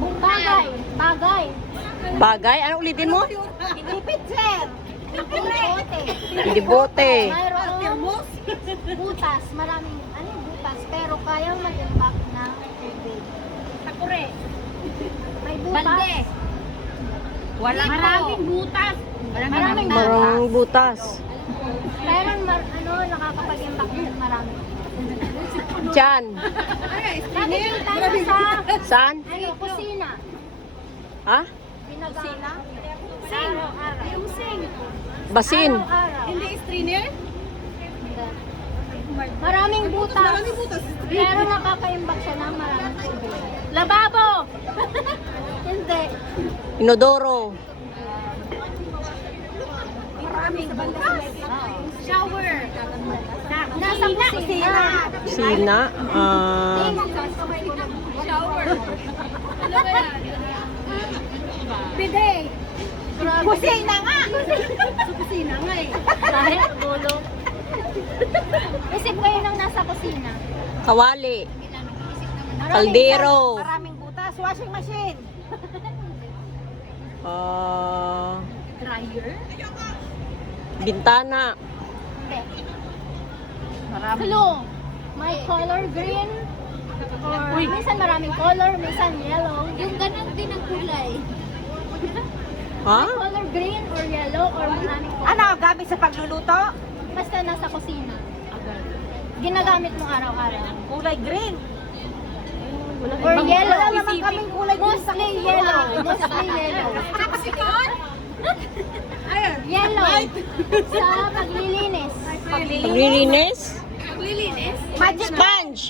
Bagay. Bagay. Bagay? Ano ulitin mo? Hindi pitcher. Hindi bote. Hindi bote. Mayroong butas. Maraming butas. Pero kayang mag-imbak ng tubig. Takure. May butas. Balde. Walang maraming butas. Maraming Marang butas. Pero nakakapag-imbak ng marami. Diyan. Nakikita na sa Saan? kusina. Ha? Kusina? Araw-araw. Yung sink. Basin. Araw-araw. Hindi strainer? Maraming butas. Pero nakakaimbak siya ng maraming tubig. Lababo! Hindi. Inodoro. Maraming butas. Shower. Nasa kusina. Sina. Shower. Bidet. Kusina nga! Kusina nga eh. Dahil gulo. Isip kayo nang nasa kusina. Kawali. Kaldero. Maraming butas. Washing machine. Dryer? Bintana. Hindi. Clue. May color green. Or minsan maraming color, minsan yellow. Yung ganang din ang kulay. Ha? May color green or yellow or maraming color. Ano, gamit sa pagluluto? Basta nasa kusina. Ginagamit mo araw-araw. Kulay green. Or yellow. Wala naman kaming kulay green sa Mostly kusina. yellow. Mostly yellow. Capsicum? Ayun. Yellow. Sa paglilinis. Paglilinis? Paglilinis? Magic Sponge.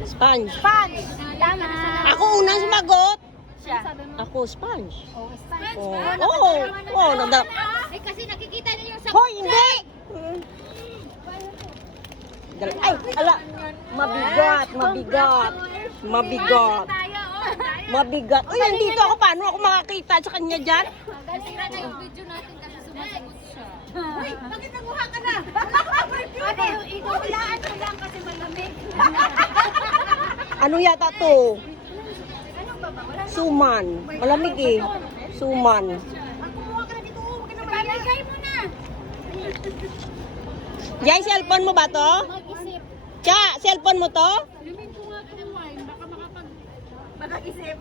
Sponge. sponge. Tama. Ako unang sumagot. Siya. Sabi mo? Ako sponge. Oh, sponge. Oh, nagda... Eh kasi nakikita niyo yung sa... Hoy, hindi! Ay, ala! Mabigat, mabigat. Mabigat. Tayo, oh. Mabigat. Uy, nandito ako. Paano ako makakita sa kanya dyan? Sira na yung video natin kasi sumasagot siya. Uy, Bakit nakuha ka na? Wala ka review na. Inuulaan ko lang kasi malamig. Ano yata to? Ano ba ba? Wala na. Suman. Malamig eh. Suman. Kumuha ka na dito. Huwag ka na malamig. Mo na. Jay, cellphone mo ba to? Mag-isip. Cha, cellphone mo to? Limin ko nga ito ng wine. Baka makapag... Mag-isip.